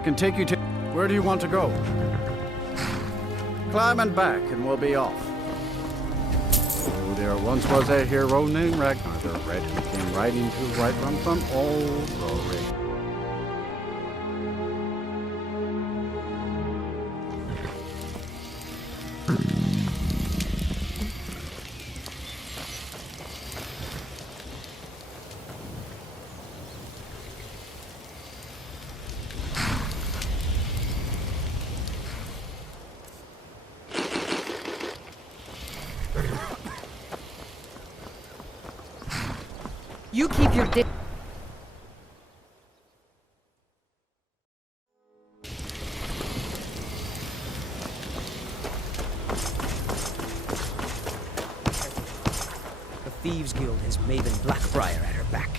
I can take you to... Where do you want to go? Climb and back, and we'll be off. Oh, there once was a hero named Ragnar the Red who came riding to Whiterun from old glory. You keep your The Thieves Guild has Maven Blackbriar at her back.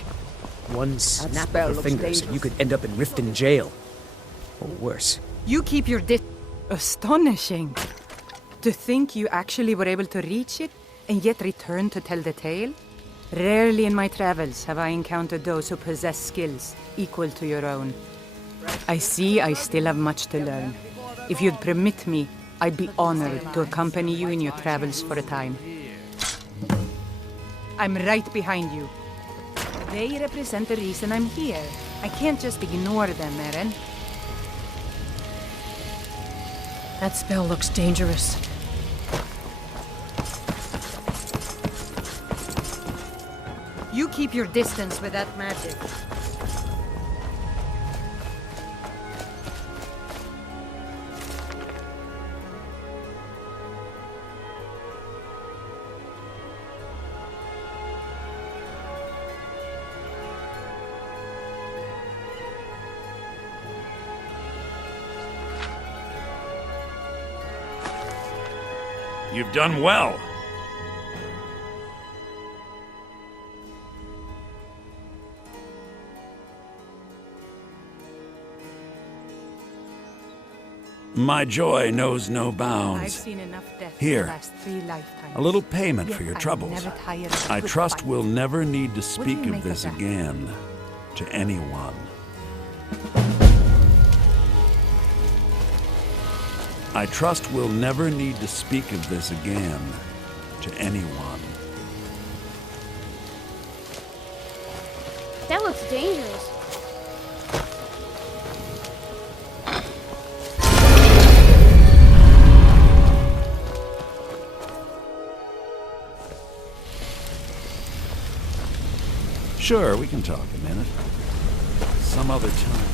One snap of her fingers and you could end up in Riften jail. Or worse. You keep your Astonishing. To think you actually were able to reach it, and yet return to tell the tale? Rarely in my travels have I encountered those who possess skills equal to your own. I see I still have much to learn. If you'd permit me, I'd be honored to accompany you in your travels for a time. I'm right behind you. They represent the reason I'm here. I can't just ignore them, Eren. That spell looks dangerous. You keep your distance with that magic. You've done well. My joy knows no I've bounds. seen enough death Here, in the last 3 lifetimes. A little payment Yet for your I'm troubles. never tired of I good trust fights. we'll never need to do speak you of make this of that? again to anyone. I trust we'll never need to speak of this again to anyone. That looks dangerous. Sure, we can talk a minute. Some other time.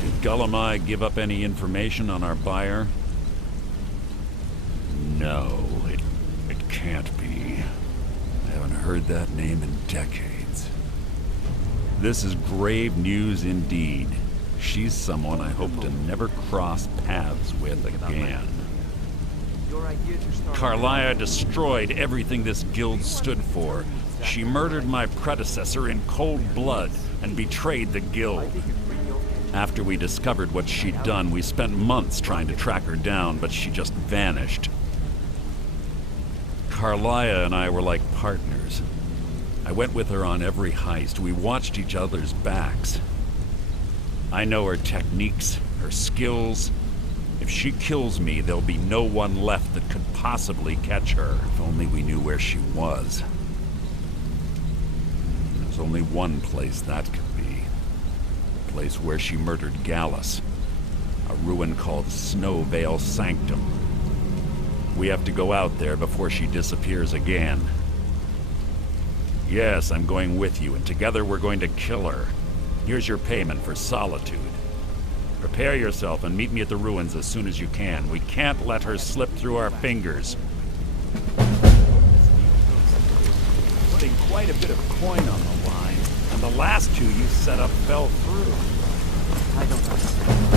Did Gullamai give up any information on our buyer? No, it can't be. I haven't heard that name in decades. This is grave news indeed. She's someone I hope to never cross paths with again. Karliah destroyed everything this guild stood for. She murdered my predecessor in cold blood and betrayed the guild. After we discovered what she'd done, we spent months trying to track her down, but she just vanished. Karliah and I were like partners. I went with her on every heist. We watched each other's backs. I know her techniques, her skills. If she kills me, there'll be no one left that could possibly catch her. If only we knew where she was. There's only one place that could be. The place where she murdered Gallus. A ruin called Snowvale Sanctum. We have to go out there before she disappears again. Yes, I'm going with you, and together we're going to kill her. Here's your payment for solitude. Prepare yourself and meet me at the ruins as soon as you can. We can't let her slip through our fingers. Putting quite a bit of coin on the line, and the last 2 you set up fell through. I don't understand.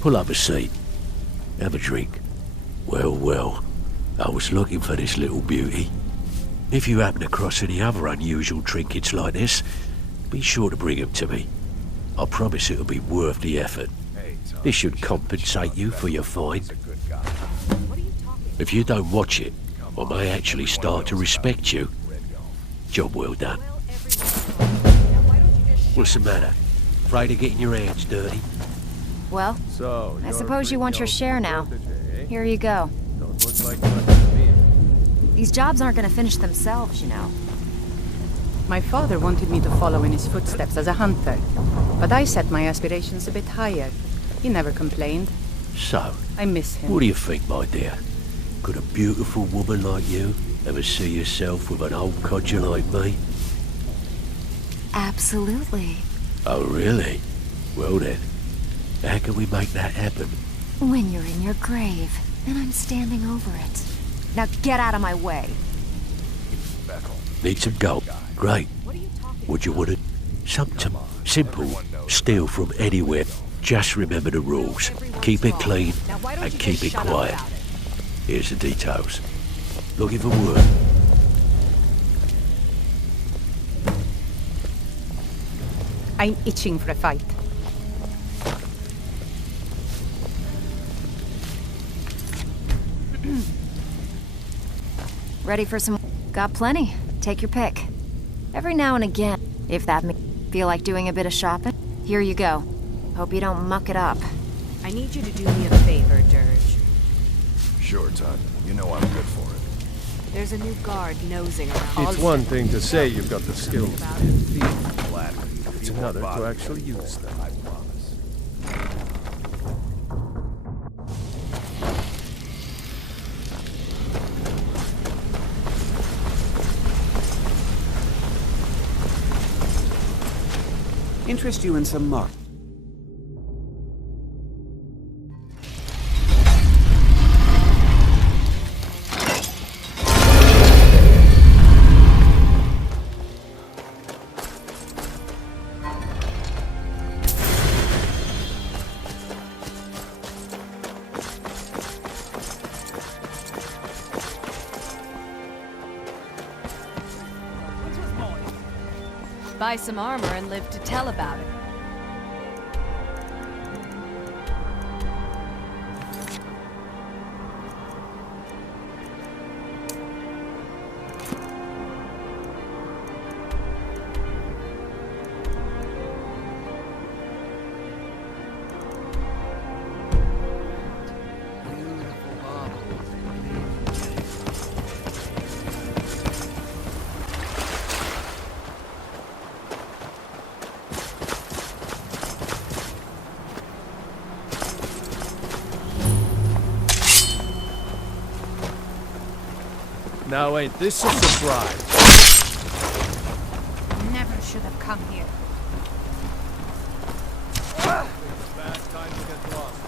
Pull up a seat. Have a drink. Well, well, I was looking for this little beauty. If you happen across any other unusual trinkets like this, be sure to bring them to me. I promise it'll be worth the effort. This should compensate you for your fine. If you don't watch it, I may actually start to respect you. Job well done. What's the matter? Afraid of getting your hands dirty? Well, I suppose you want your share now. Here you go. These jobs aren't gonna finish themselves, you know. My father wanted me to follow in his footsteps as a hunter, but I set my aspirations a bit higher. He never complained. So, I miss him. what do you think, my dear? Could a beautiful woman like you ever see yourself with an old codger like me? Absolutely. Oh, really? Well then, how can we make that happen? When you're in your grave, and I'm standing over it. Now get out of my way. Need some gold? Great. Would you want it? Something simple. Steal from anywhere. Just remember the rules. Keep it clean and keep it quiet. Here's the details. Looking for work. I'm itching for a fight. Ready for some? Got plenty. Take your pick. Every now and again, if that makes you feel like doing a bit of shopping, here you go. Hope you don't muck it up. I need you to do me a favor, Dirge. Sure, Todd. You know I'm good for it. There's a new guard nosing around. It's one thing to say you've got the skills. Gladly. It's another to actually use them. I promise. Interest you in some mark. Buy some armor and live to tell about it. Now ain't this a surprise? Never should have come here. Bad time to get lost.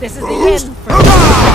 This is the end for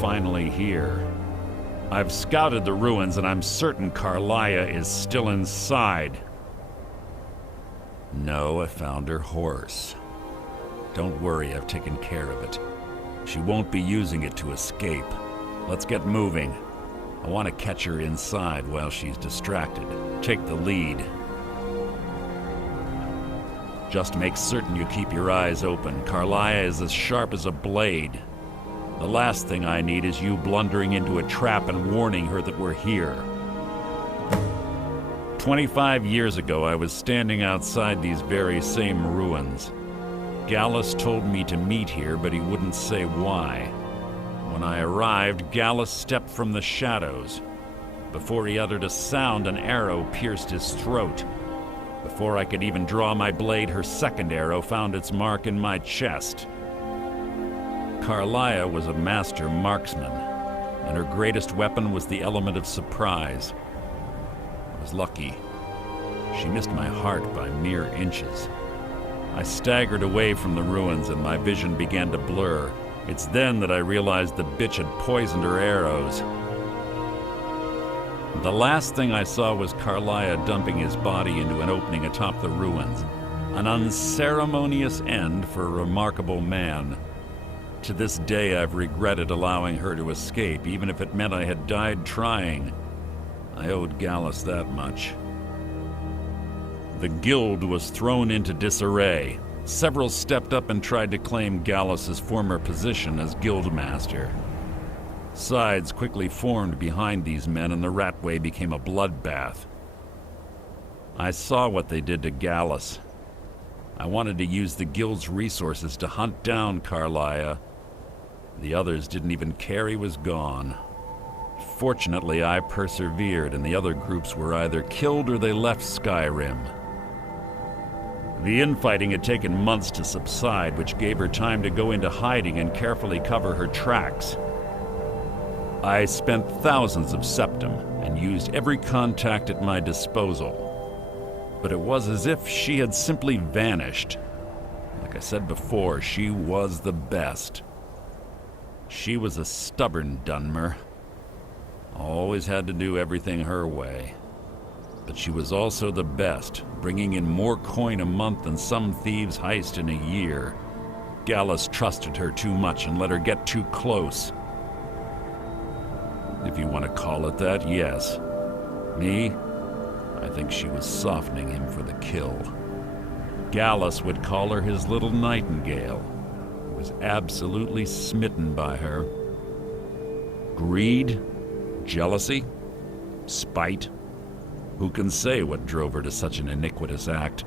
finally here. I've scouted the ruins and I'm certain Carlia is still inside. No, I found her horse. Don't worry, I've taken care of it. She won't be using it to escape. Let's get moving. I want to catch her inside while she's distracted. Take the lead. Just make certain you keep your eyes open. Carlia is as sharp as a blade. The last thing I need is you blundering into a trap and warning her that we're here. 25 years ago, I was standing outside these very same ruins. Gallus told me to meet here, but he wouldn't say why. When I arrived, Gallus stepped from the shadows. Before he uttered a sound, an arrow pierced his throat. Before I could even draw my blade, her second arrow found its mark in my chest. Carlia was a master marksman, and her greatest weapon was the element of surprise. I was lucky. She missed my heart by mere inches. I staggered away from the ruins and my vision began to blur. It's then that I realized the bitch had poisoned her arrows. The last thing I saw was Carlia dumping his body into an opening atop the ruins. An unceremonious end for a remarkable man. To this day, I've regretted allowing her to escape, even if it meant I had died trying. I owed Gallus that much. The guild was thrown into disarray. Several stepped up and tried to claim Gallus's former position as guildmaster. Sides quickly formed behind these men, and the Ratway became a bloodbath. I saw what they did to Gallus. I wanted to use the guild's resources to hunt down Carlia. The others didn't even care he was gone. Fortunately, I persevered, and the other groups were either killed or they left Skyrim. The infighting had taken months to subside, which gave her time to go into hiding and carefully cover her tracks. I spent thousands of septum and used every contact at my disposal. But it was as if she had simply vanished. Like I said before, she was the best. She was a stubborn Dunmer. Always had to do everything her way. But she was also the best, bringing in more coin a month than some thieves heist in a year. Gallus trusted her too much and let her get too close. If you want to call it that, yes. Me? I think she was softening him for the kill. Gallus would call her his little nightingale. He was absolutely smitten by her. Greed? Jealousy? Spite? Who can say what drove her to such an iniquitous act?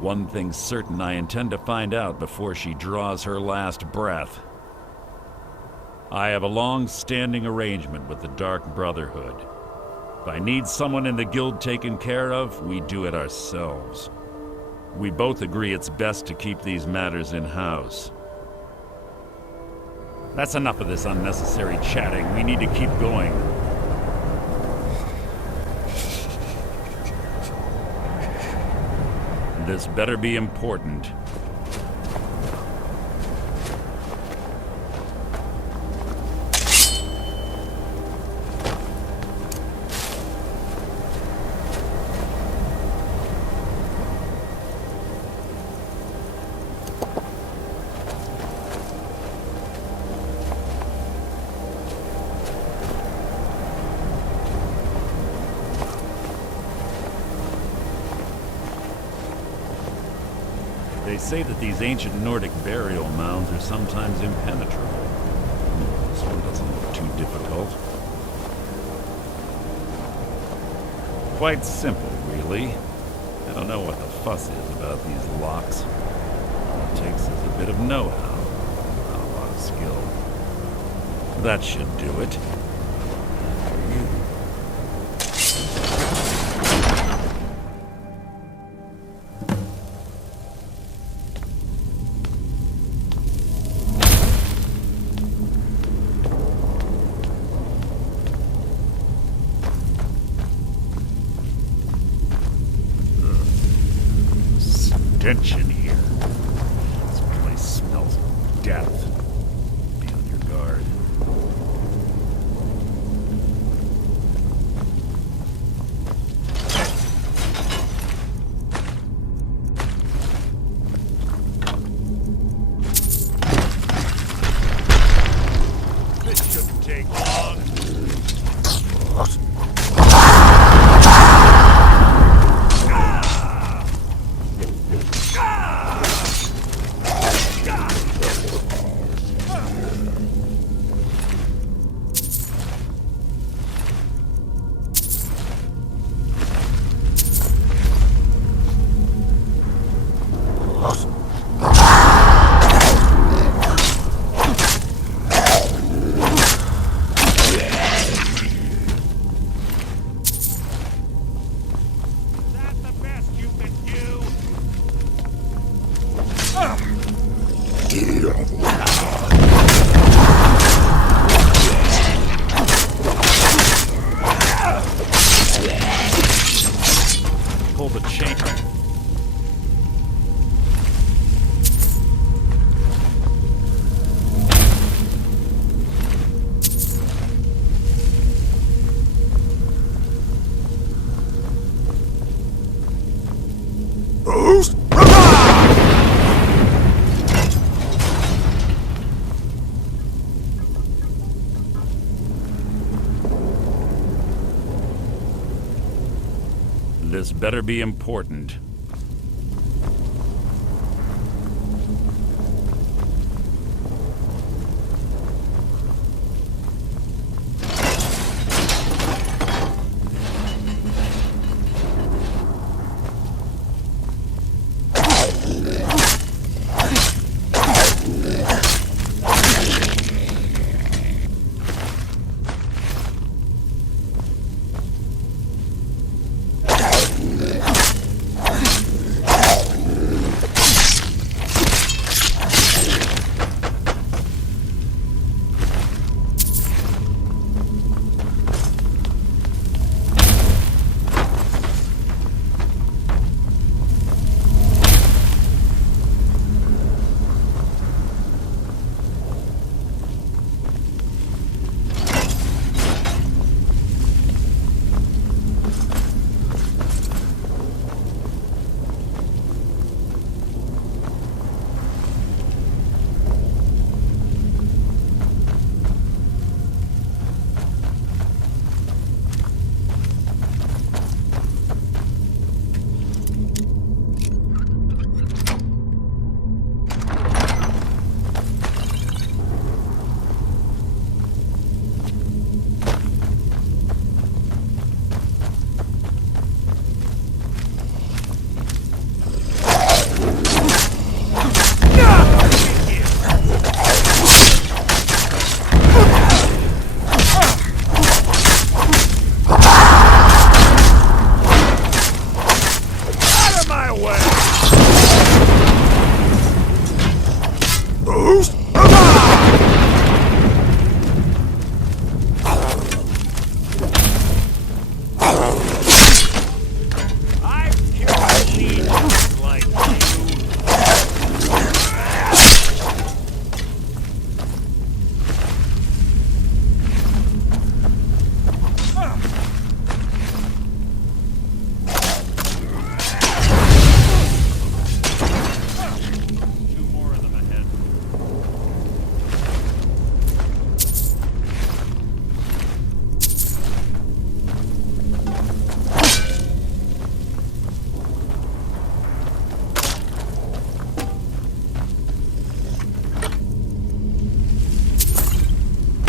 One thing's certain, I intend to find out before she draws her last breath. I have a long-standing arrangement with the Dark Brotherhood. If I need someone in the guild taken care of, we do it ourselves. We both agree it's best to keep these matters in-house. That's enough of this unnecessary chatting. We need to keep going. This better be important. They say that these ancient Nordic burial mounds are sometimes impenetrable. This one doesn't look too difficult. Quite simple, really. I don't know what the fuss is about these locks. All it takes is a bit of know-how, not a lot of skill. That should do it. After you. Stench in here. This place smells of death. Be on your guard. This better be important.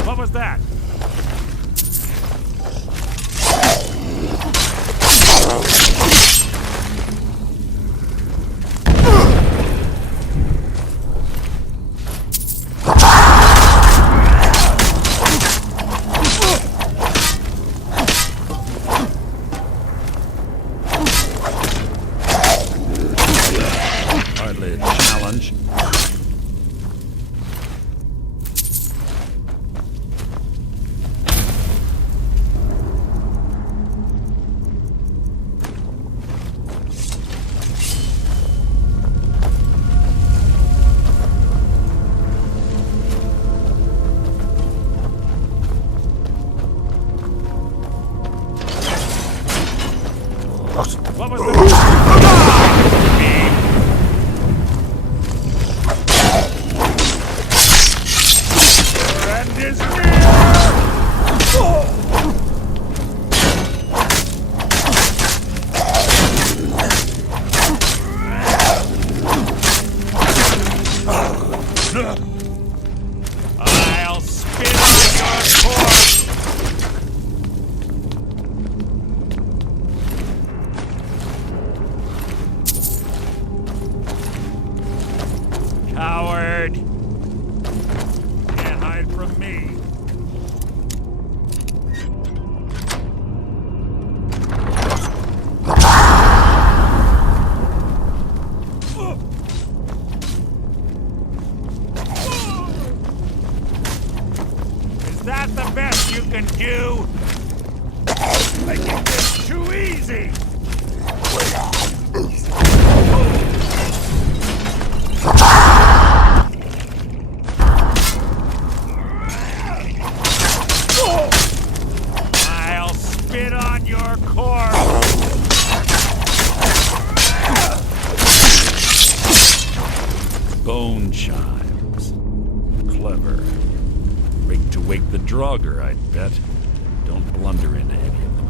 What was that? Hardly a challenge. What was that? Your end is near! I'll spit on your corpse! Coward! Can't hide from me. Is that the best you can do? Making this too easy! I'll spit on your corpse! Bone chimes. Clever. Rigged to wake the Draugr, I'd bet. Don't blunder into any of them.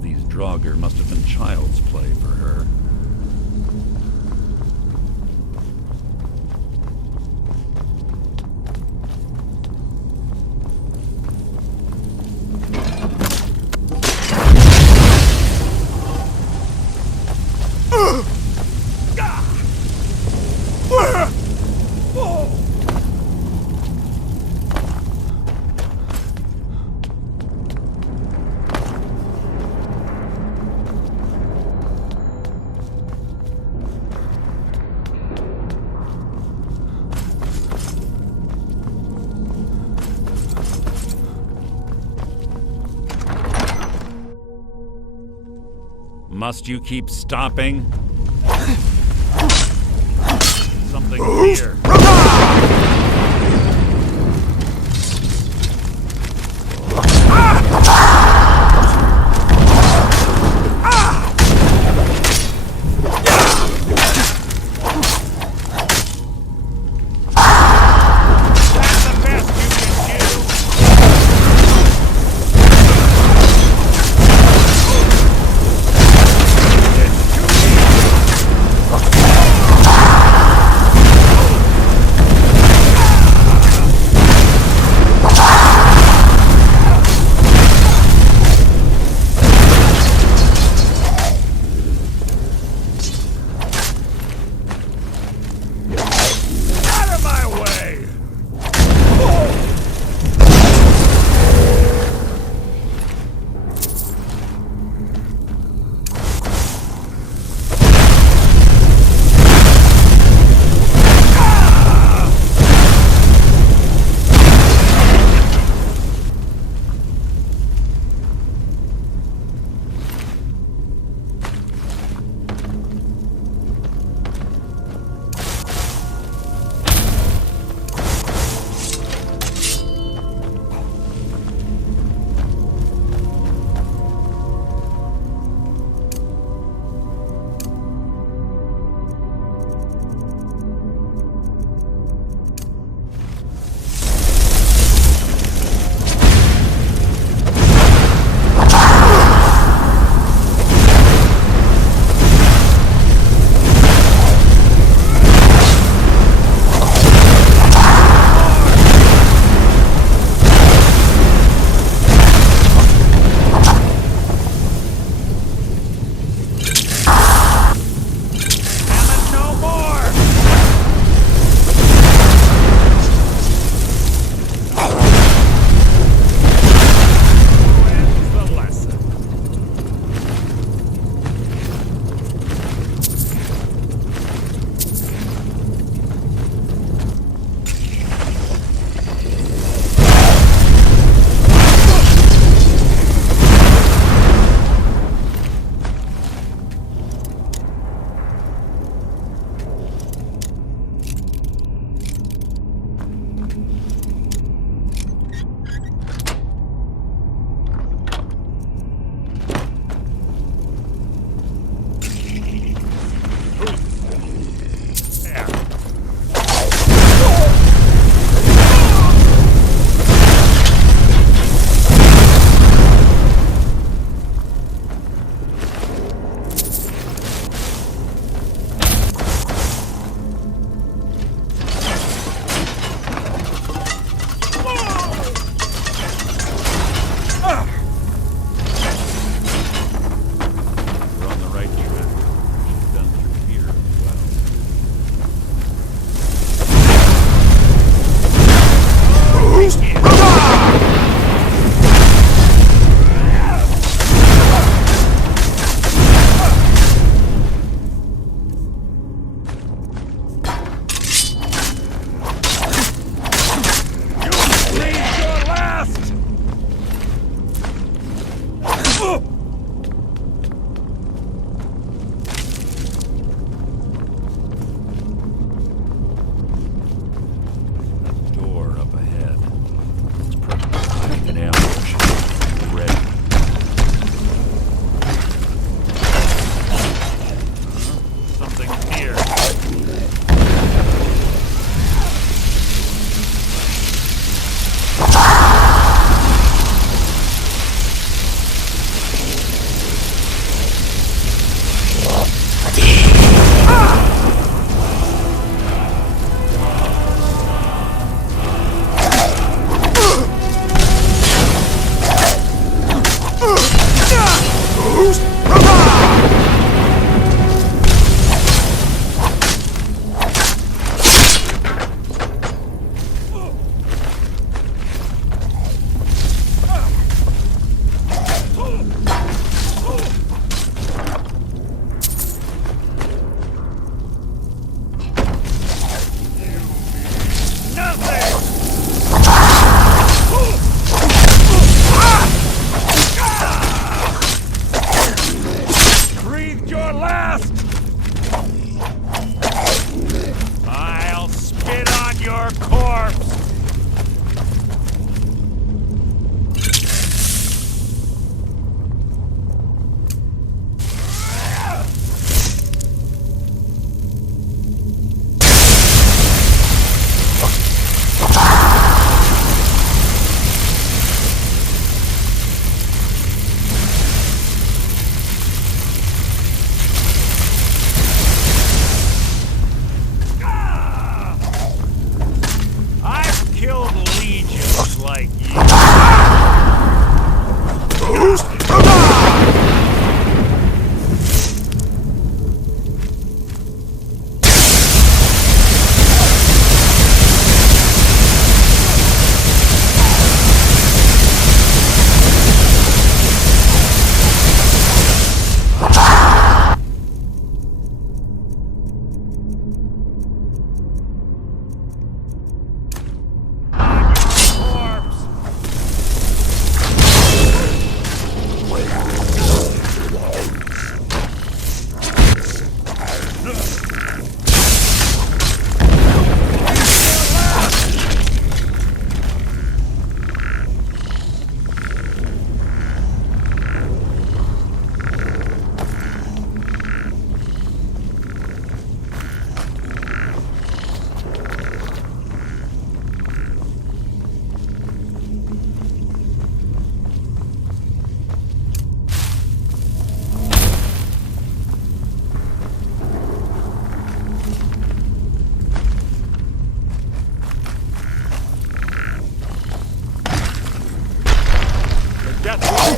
These Draugr must have been child's play for her. Must you keep stopping? Something here. corpse!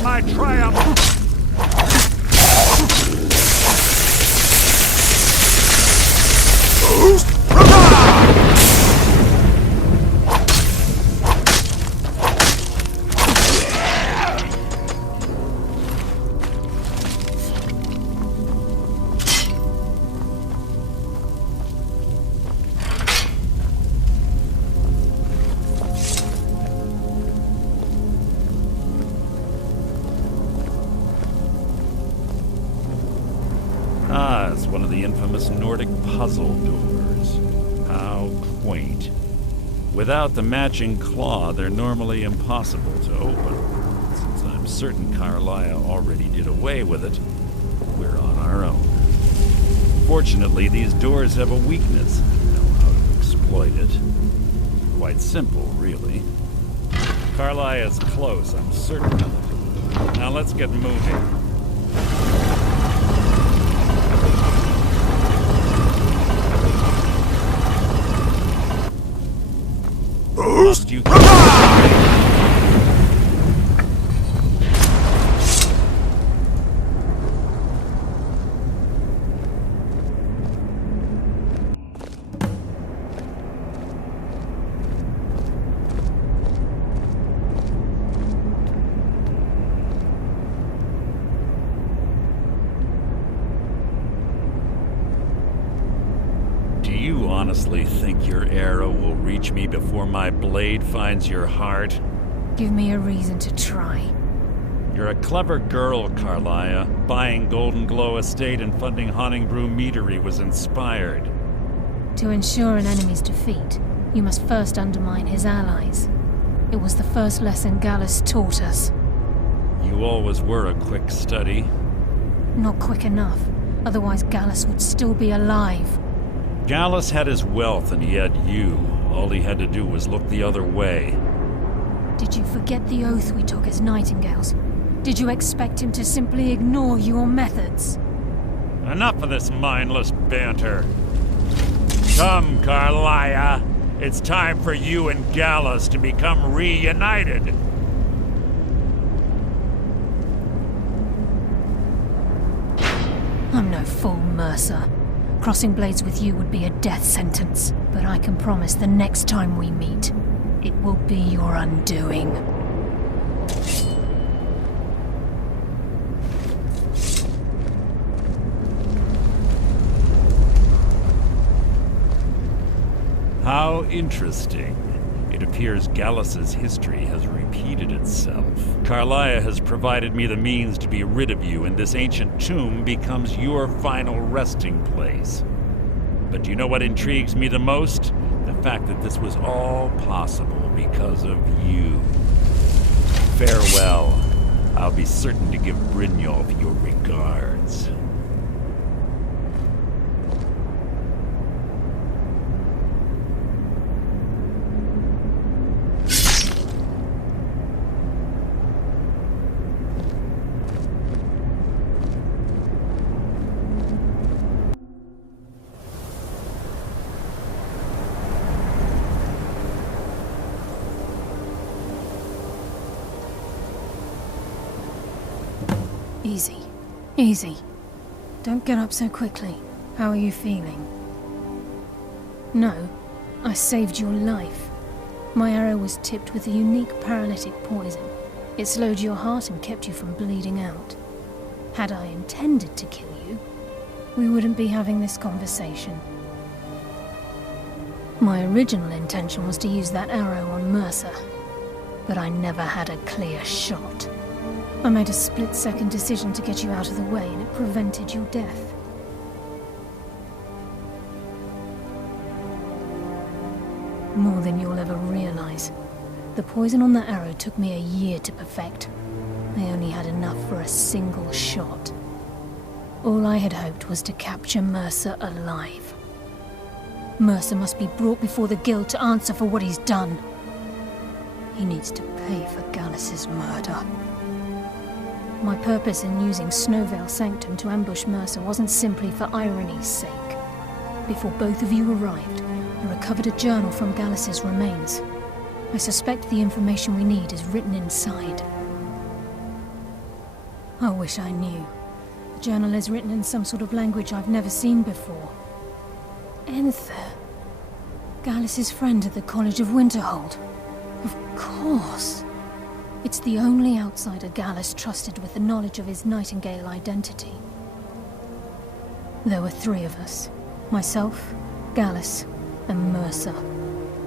My triumph! It's one of the infamous Nordic puzzle doors. How quaint. Without the matching claw, they're normally impossible to open. Since I'm certain Carlia already did away with it, we're on our own. Fortunately, these doors have a weakness. I know how to exploit it. Quite simple, really. Carlia is close, I'm certain of it. Now let's get moving. Must you honestly think your arrow will reach me before my blade finds your heart? Give me a reason to try. You're a clever girl, Carlia. Buying Golden Glow Estate and funding Haunting Brew Meadery was inspired. To ensure an enemy's defeat, you must first undermine his allies. It was the first lesson Gallus taught us. You always were a quick study. Not quick enough, otherwise Gallus would still be alive. Gallus had his wealth and he had you. All he had to do was look the other way. Did you forget the oath we took as Nightingales? Did you expect him to simply ignore your methods? Enough of this mindless banter. Come, Carlia. It's time for you and Gallus to become reunited. I'm no fool, Mercer. Crossing blades with you would be a death sentence, but I can promise the next time we meet, it will be your undoing. How interesting. It appears Gallus's history has repeated itself. Carlia has provided me the means to be rid of you, and this ancient tomb becomes your final resting place. But do you know what intrigues me the most? The fact that this was all possible because of you. Farewell. I'll be certain to give Brynjolf your regards. Easy. Easy. Don't get up so quickly. How are you feeling? No, I saved your life. My arrow was tipped with a unique paralytic poison. It slowed your heart and kept you from bleeding out. Had I intended to kill you, we wouldn't be having this conversation. My original intention was to use that arrow on Mercer, but I never had a clear shot. I made a split-second decision to get you out of the way, and it prevented your death. More than you'll ever realize. The poison on that arrow took me a year to perfect. I only had enough for a single shot. All I had hoped was to capture Mercer alive. Mercer must be brought before the guild to answer for what he's done. He needs to pay for Gallus's murder. My purpose in using Snowvale Sanctum to ambush Mercer wasn't simply for irony's sake. Before both of you arrived, I recovered a journal from Gallus's remains. I suspect the information we need is written inside. I wish I knew. The journal is written in some sort of language I've never seen before. Enther. Gallus's friend at the College of Winterhold. Of course. It's the only outsider Gallus trusted with the knowledge of his Nightingale identity. There were 3 of us. Myself, Gallus, and Mercer.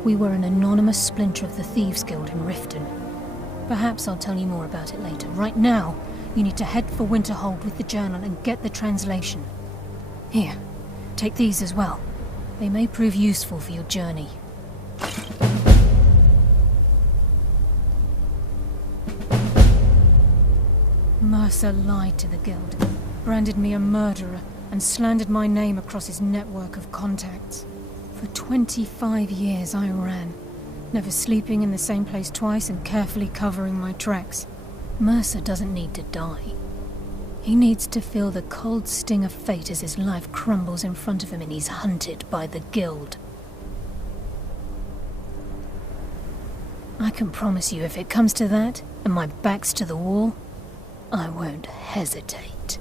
We were an anonymous splinter of the Thieves Guild in Riften. Perhaps I'll tell you more about it later. Right now, you need to head for Winterhold with the journal and get the translation. Here, take these as well. They may prove useful for your journey. Mercer lied to the guild, branded me a murderer, and slandered my name across his network of contacts. For 25 years I ran, never sleeping in the same place twice and carefully covering my tracks. Mercer doesn't need to die. He needs to feel the cold sting of fate as his life crumbles in front of him and he's hunted by the guild. I can promise you, if it comes to that, and my back's to the wall, I won't hesitate.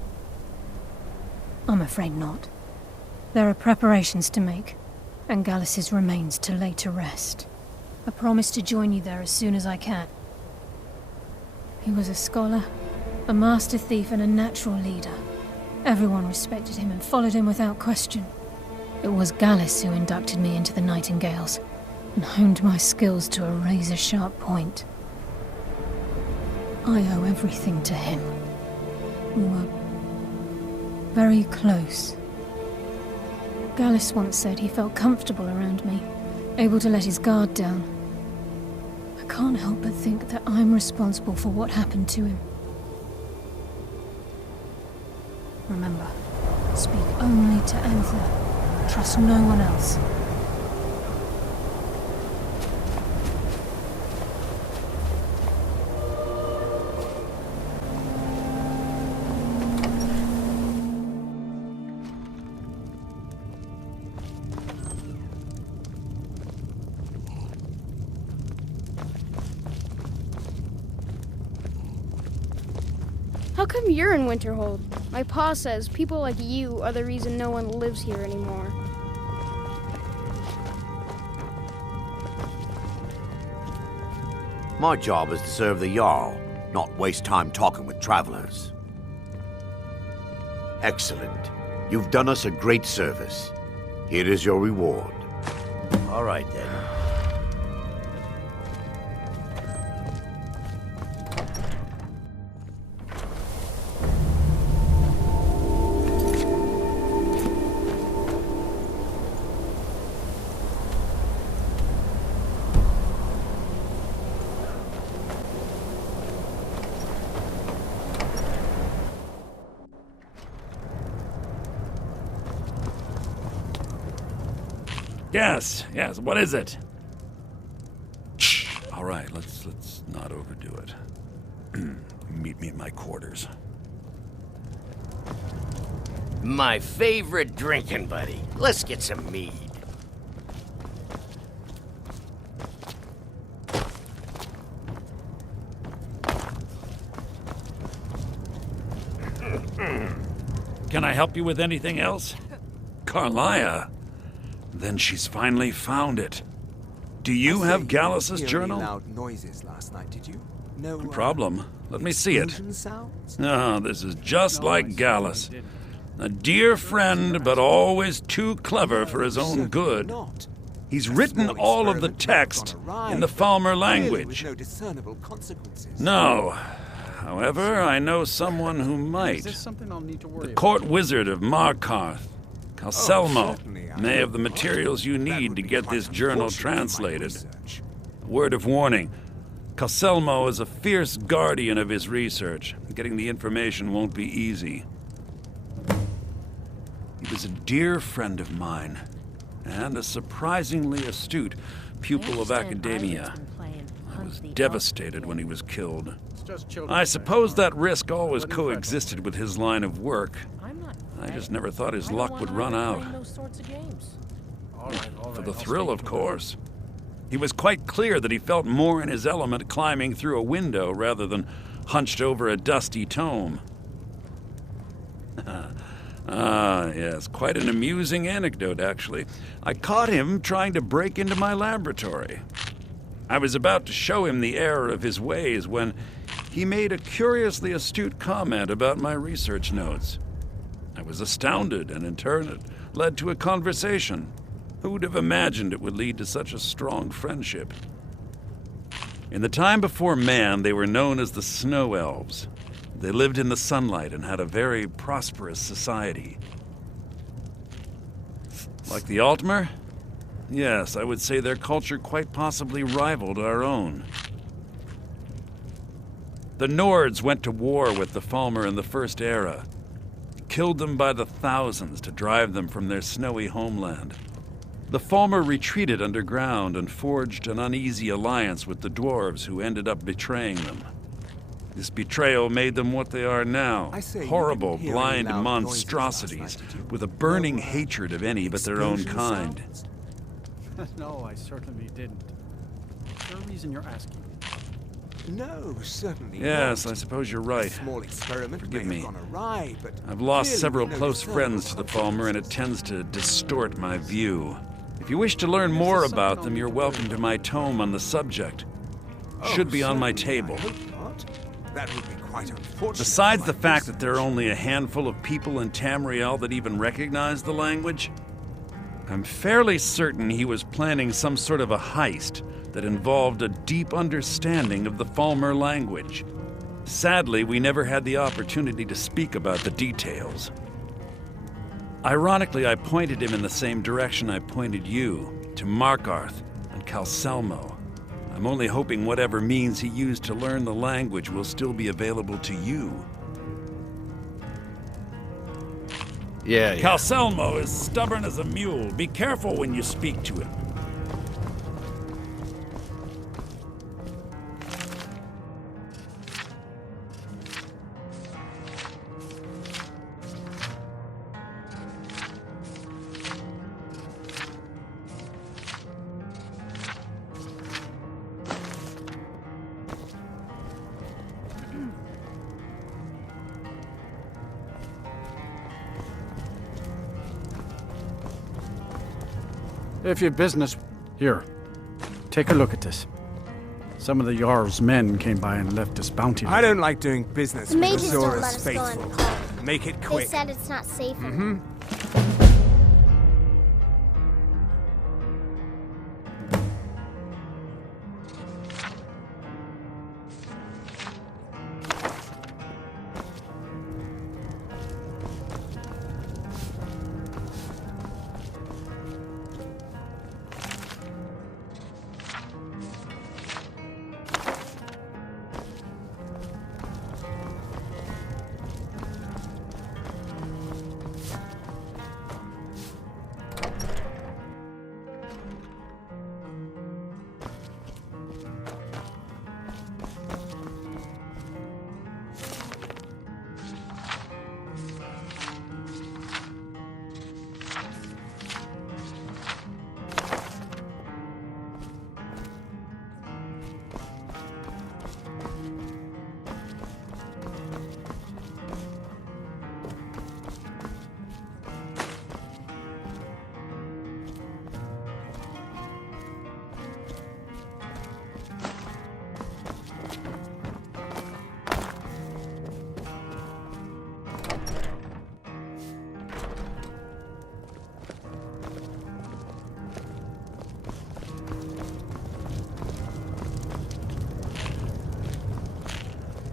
I'm afraid not. There are preparations to make, and Gallus's remains to lay to rest. I promise to join you there as soon as I can. He was a scholar, a master thief, and a natural leader. Everyone respected him and followed him without question. It was Gallus who inducted me into the Nightingales, and honed my skills to a razor-sharp point. I owe everything to him. We were very close. Gallus once said he felt comfortable around me, able to let his guard down. I can't help but think that I'm responsible for what happened to him. Remember, speak only to Enther. Trust no one else. How come you're in Winterhold? My pa says people like you are the reason no one lives here anymore. My job is to serve the Jarl, not waste time talking with travelers. Excellent. You've done us a great service. Here is your reward. All right, then. Yes, what is it? Shh. All right, let's not overdo it. Meet me in my quarters. My favorite drinking buddy. Let's get some mead. Can I help you with anything else? Carlia? Then she's finally found it. Do you have Gallus's journal? Loud noises last night, did you? No problem. Let me see it. explosion sounds? No, this is just like Gallus. A dear friend, but always too clever for his own good. He's written all of the text in the Falmer language. No discernible consequences. No. However, I know someone who might. Is this something I'll need to worry The court wizard of Markarth, Calselmo, certainly, may have the materials you need to get this journal translated. A word of warning. Calselmo is a fierce guardian of his research. Getting the information won't be easy. He was a dear friend of mine, and a surprisingly astute pupil of academia. I was devastated when he was killed. I suppose that risk always coexisted with his line of work. I just never thought his luck would run out. For the thrill, of course. He was quite clear that he felt more in his element climbing through a window rather than hunched over a dusty tome. Yes, quite an amusing anecdote, actually. I caught him trying to break into my laboratory. I was about to show him the error of his ways when he made a curiously astute comment about my research notes. I was astounded, and in turn it led to a conversation. Who would have imagined it would lead to such a strong friendship? In the time before man, they were known as the Snow Elves. They lived in the sunlight and had a very prosperous society. Like the Altmer? Yes, I would say their culture quite possibly rivaled our own. The Nords went to war with the Falmer in the First Era, killed them by the thousands to drive them from their snowy homeland. The Falmer retreated underground and forged an uneasy alliance with the dwarves who ended up betraying them. This betrayal made them what they are now, horrible, blind monstrosities with a burning hatred of any but their own kind. No, I certainly didn't. Is there a reason you're asking? No, certainly Yes, not. I suppose you're right. A small experiment Forgive may me. have gone awry, but I've lost clearly several no close friends to the Falmer, and it tends to distort my view. If you wish to learn more about them, you're welcome to my tome on the subject. Should be on my table. That would be quite unfortunate. Besides the fact that there are only a handful of people in Tamriel that even recognize the language, I'm fairly certain he was planning some sort of a heist that involved a deep understanding of the Falmer language. Sadly, we never had the opportunity to speak about the details. Ironically, I pointed him in the same direction I pointed you, to Markarth and Calselmo. I'm only hoping whatever means he used to learn the language will still be available to you. Yeah. Calselmo is stubborn as a mule. Be careful when you speak to him. If you've business, here, take a look at this. Some of the Jarl's men came by and left us bounty. I don't like doing business The with mages don't let Azora's us go faithful. in cold. Make it They quick. said it's not safe.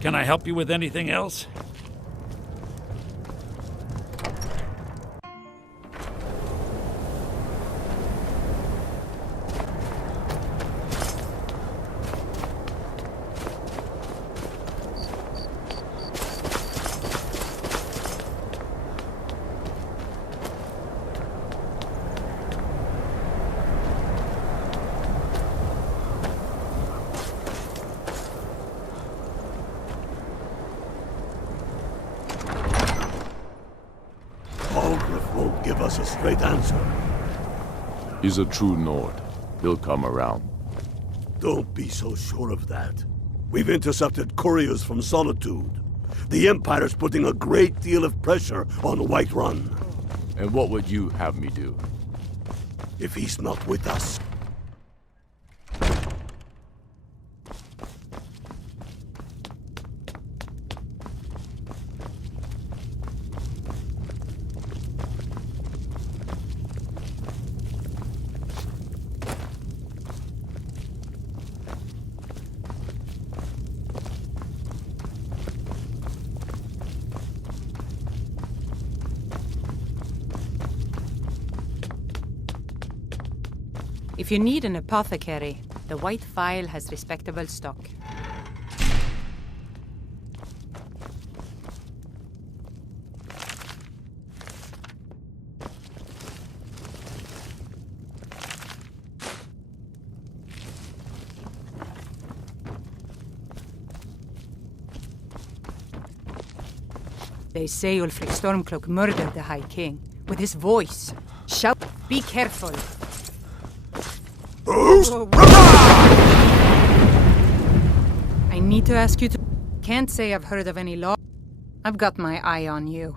Can I help you with anything else? Won't give us a straight answer. He's a true Nord. He'll come around. Don't be so sure of that. We've intercepted couriers from Solitude. The Empire's putting a great deal of pressure on Whiterun. And what would you have me do? If he's not with us, If you need an apothecary, the White Phial has respectable stock. They say Ulfric Stormcloak murdered the High King with his voice. Shout, be careful. I need to ask you to... Can't say I've heard of any law. I've got my eye on you.